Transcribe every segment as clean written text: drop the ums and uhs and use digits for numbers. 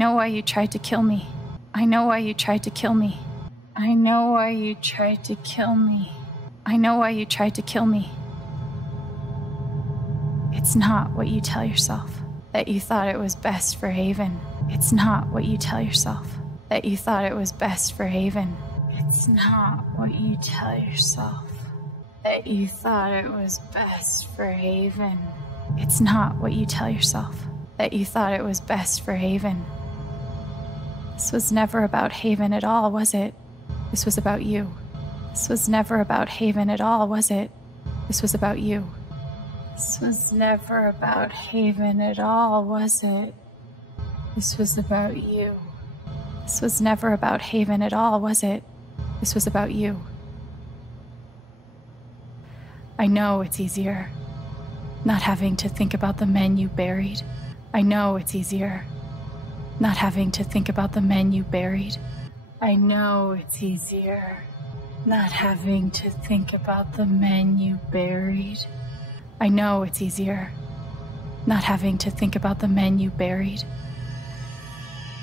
know why you tried to kill me. I know why you tried to kill me. I know why you tried to kill me. I know why you tried to kill me. It's not what you tell yourself, that you thought it was best for Haven. It's not what you tell yourself, that you thought it was best for Haven. It's not what you tell yourself, that you thought it was best for Haven. It's not what you tell yourself, that you thought it was best for Haven. This was never about Haven at all, was it? This was about you. This was never about Haven at all, was it? This was about you. This was never about Haven at all, was it? This was about you. This was never about Haven at all, was it? This was about you. I know it's easier not having to think about the men you buried. I know it's easier not having to think about the men you buried. I know it's easier not having to think about the men you buried. I know it's easier not having to think about the men you buried.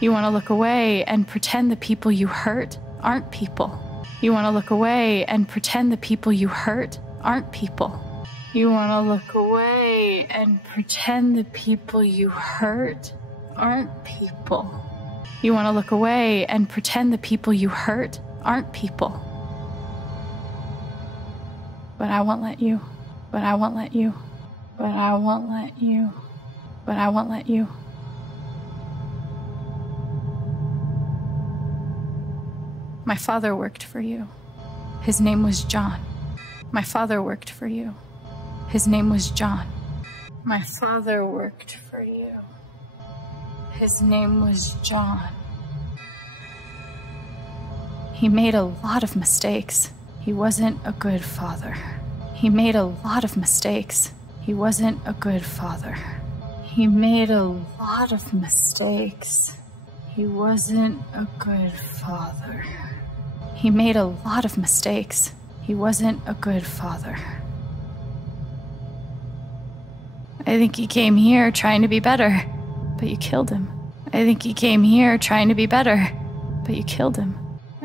You want to look away and pretend the people you hurt aren't people. You want to look away and pretend the people you hurt aren't people. You want to look away and pretend the people you hurt aren't people. You want to look away and pretend the people you hurt aren't people. But I won't let you. But I won't let you. But I won't let you. But I won't let you. My father worked for you. His name was John. My father worked for you. His name was John. My father worked for you. His name was John. He made a lot of mistakes. He wasn't a good father. He made a lot of mistakes. He wasn't a good father. He made a lot of mistakes. He wasn't a good father. He made a lot of mistakes. He wasn't a good father. I think he came here trying to be better, but you killed him. I think he came here trying to be better, but you killed him.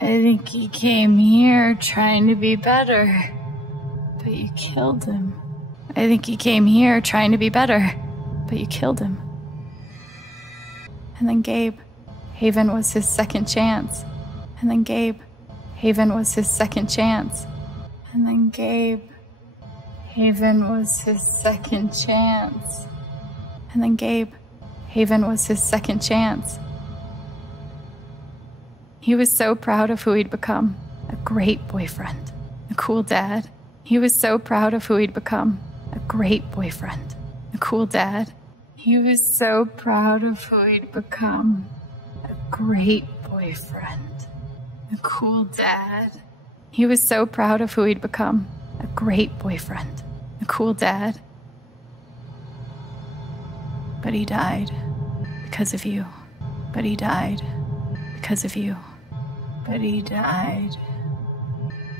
I think he came here trying to be better, but you killed him. I think he came here trying to be better, but you killed him. And then Gabe, Haven was his second chance. And then Gabe, Haven was his second chance. And then Gabe, Haven was his second chance. And then Gabe, Haven was his second chance. He was so proud of who he'd become. A great boyfriend. A cool dad. He was so proud of who he'd become. A great boyfriend. A cool dad. He was so proud of who he'd become. A great boyfriend. A cool dad. He was so proud of who he'd become. A great boyfriend. A cool dad. But he died because of you. But he died because of you. But he died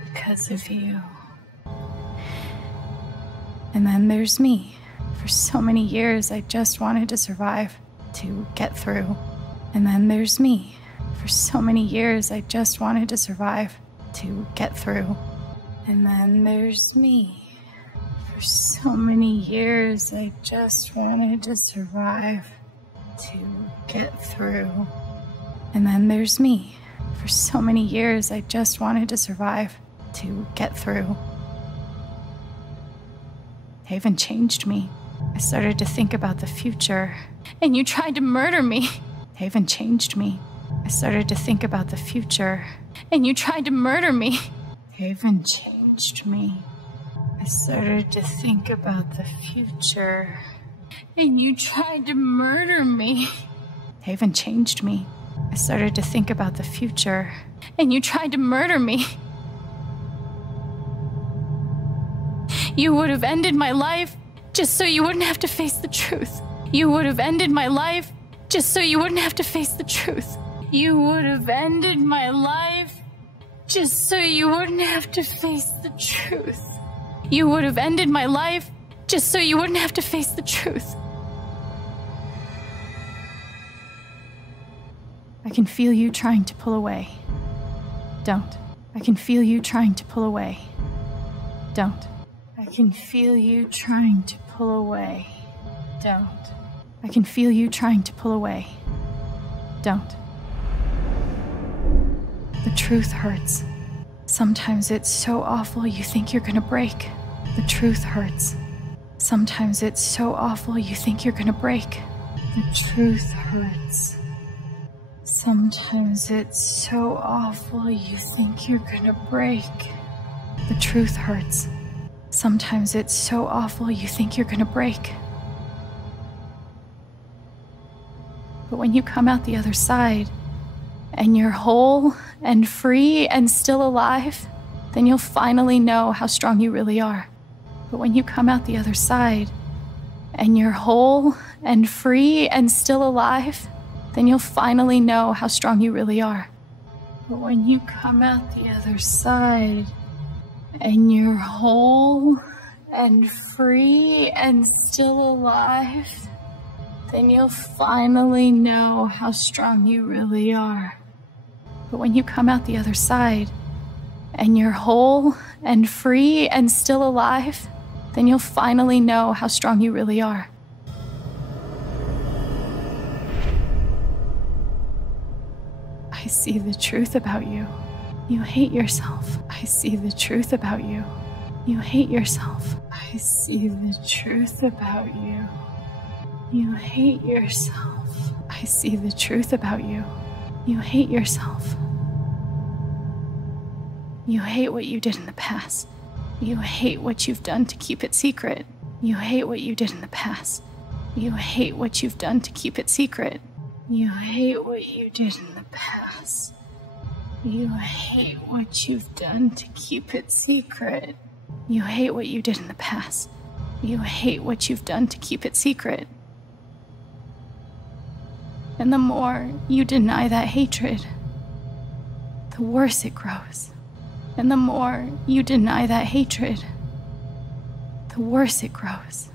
because of you. And then there's me. For so many years, I just wanted to survive, to get through. And then there's me. For so many years, I just wanted to survive, to get through. And then there's me. For so many years, I just wanted to survive, to get through. And then there's me. For so many years, I just wanted to survive, to get through. Haven changed me. I started to think about the future, and you tried to murder me. Haven changed me. I started to think about the future, and you tried to murder me. Haven changed me. I started to think about the future, and you tried to murder me. Haven changed me. I started to think about the future, and you tried to murder me. You would have ended my life just so you wouldn't have to face the truth. You would have ended my life just so you wouldn't have to face the truth. You would have ended my life just so you wouldn't have to face the truth. You would have ended my life just so you wouldn't have to face the truth. I can feel you trying to pull away. Don't. I can feel you trying to pull away. Don't. I can feel you trying to pull away. Don't. I can feel you trying to pull away. Don't. The truth hurts. Sometimes it's so awful you think you're gonna break. The truth hurts. Sometimes it's so awful you think you're gonna break. The truth hurts. Sometimes it's so awful you think you're gonna break. The truth hurts. Sometimes it's so awful you think you're gonna break. But when you come out the other side, and you're whole and free and still alive, then you'll finally know how strong you really are. But when you come out the other side, and you're whole and free and still alive, then you'll finally know how strong you really are. But when you come out the other side, and you're whole and free and still alive, then you'll finally know how strong you really are. But when you come out the other side, and you're whole and free and still alive, then you'll finally know how strong you really are. I see the truth about you. You hate yourself. I see the truth about you. You hate yourself. I see the truth about you. You hate yourself. I see the truth about you. You hate yourself. You hate what you did in the past. You hate what you've done to keep it secret. You hate what you did in the past. You hate what you've done to keep it secret. You hate what you did in the past. You hate what you've done to keep it secret. You hate what you did in the past. You hate what you've done to keep it secret. And the more you deny that hatred, the worse it grows. And the more you deny that hatred, the worse it grows.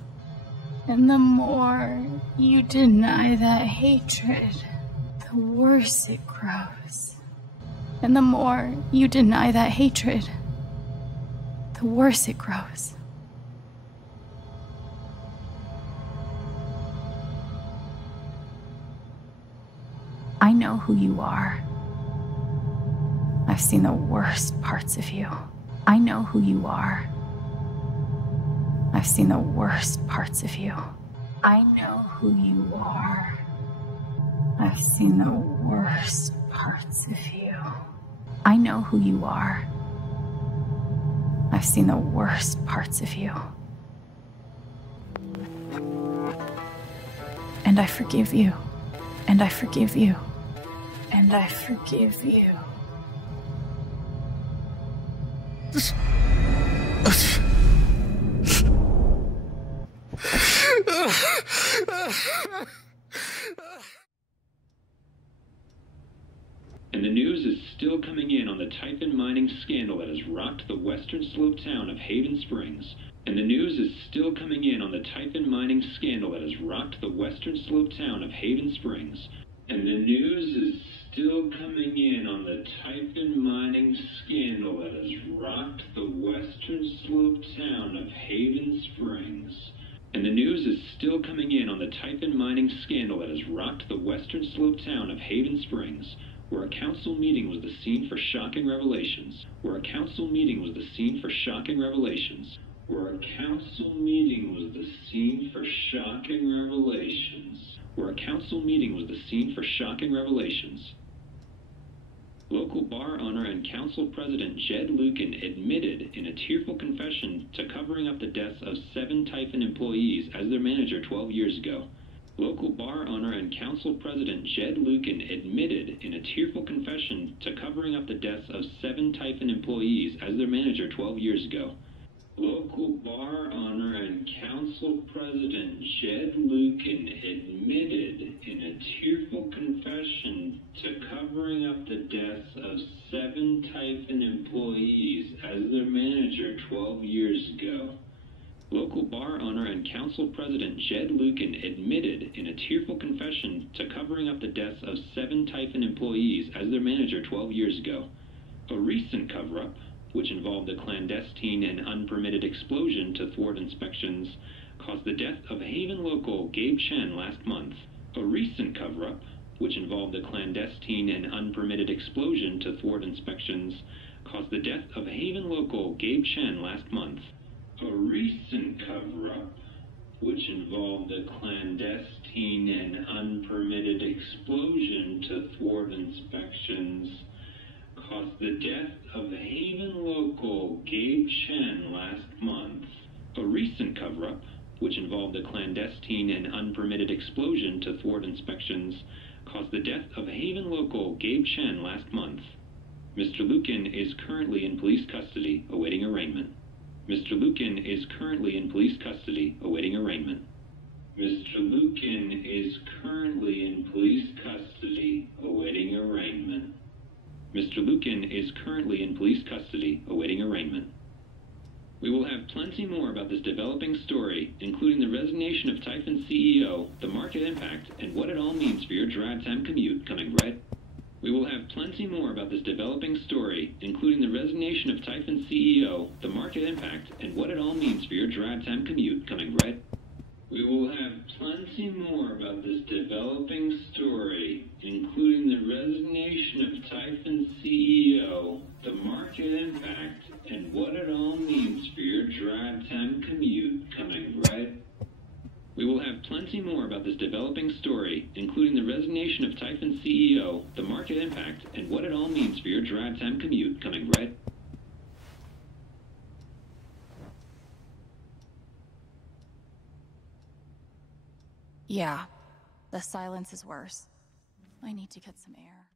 And the more you deny that hatred, the worse it grows. And the more you deny that hatred, the worse it grows. I know who you are. I've seen the worst parts of you. I know who you are. I've seen the worst parts of you. I know who you are. I've seen the worst parts of you. I know who you are. I've seen the worst parts of you. And I forgive you. And I forgive you. And I forgive you. And the news is still coming in on the typhoon mining scandal that has rocked the western slope town of Haven Springs. And the news is still coming in on the typhoon mining scandal that has rocked the western slope town of Haven Springs. And the news is still coming in on the typhoon mining scandal that has rocked the western slope town of Haven Springs. And the news is still coming in on the typhoon mining scandal that has rocked the western slope town of Haven Springs, where a council meeting was the scene for shocking revelations. Where a council meeting was the scene for shocking revelations. Where a council meeting was the scene for shocking revelations. Where a council meeting was the scene for shocking revelations. Local bar owner and council president Jed Lucan admitted in a tearful confession to covering up the deaths of 7 Typhon employees as their manager 12 years ago. Local bar owner and council president Jed Lucan admitted in a tearful confession to covering up the deaths of 7 Typhon employees as their manager 12 years ago. Local bar owner and council president Jed Lucan admitted in a tearful confession to covering up the deaths of 7 Typhon employees as their manager 12 years ago. Local bar owner and council president Jed Lucan admitted in a tearful confession to covering up the deaths of 7 Typhon employees as their manager 12 years ago. A recent cover-up, which involved a clandestine and unpermitted explosion to thwart inspections, caused the death of Haven local Gabe Chen last month. A recent cover-up, which involved a clandestine and unpermitted explosion to thwart inspections, caused the death of Haven local Gabe Chen last month. A recent cover-up, which involved a clandestine and unpermitted explosion to thwart inspections, caused the death of Haven local Gabe Chen last month. A recent cover-up, which involved a clandestine and unpermitted explosion to thwart inspections, caused the death of Haven local Gabe Chen last month. Mr. Lucan is currently in police custody, awaiting arraignment. Mr. Lucan is currently in police custody, awaiting arraignment. Mr. Lucan is currently in police custody, awaiting arraignment. Mr. Lucan is currently in police custody, awaiting arraignment. We will have plenty more about this developing story, including the resignation of Typhon CEO, the market impact, and what it all means for your drive time commute coming right. We will have plenty more about this developing story, including the resignation of Typhon CEO, the market impact, and what it all means for your drive time commute coming right. We will have plenty more about this developing story, including the resignation of Typhon CEO, the market impact, and what it all means for your drive time commute coming right. We will have plenty more about this developing story, including the resignation of Typhon CEO, the market impact, and what it all means for your drive time commute coming right. Yeah, the silence is worse. I need to get some air.